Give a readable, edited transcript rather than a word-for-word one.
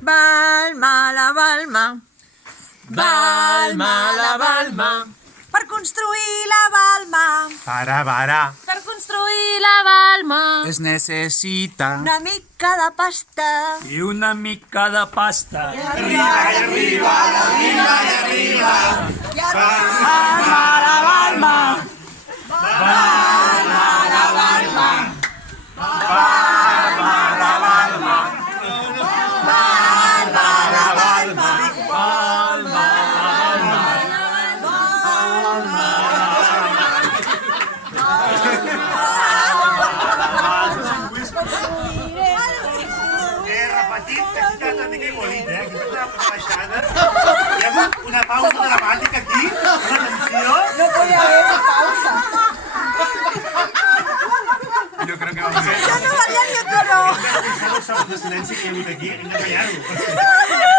Balma, la Balma. Balma, la Balma. Per construir la Balma Para. Per construir la Balma Es necesita una mica de pasta. I una mica de pasta. Repetit, que has ficat una mica igualit, Aquí fem una baixada. Hi ha una pausa dramàtica aquí, una tensió. No podía haber una pausa. Yo creo que vamos a ver. Yo no valía ni un toro. Els segons de silenci que hi ha hagut aquí, hem de callar-ho.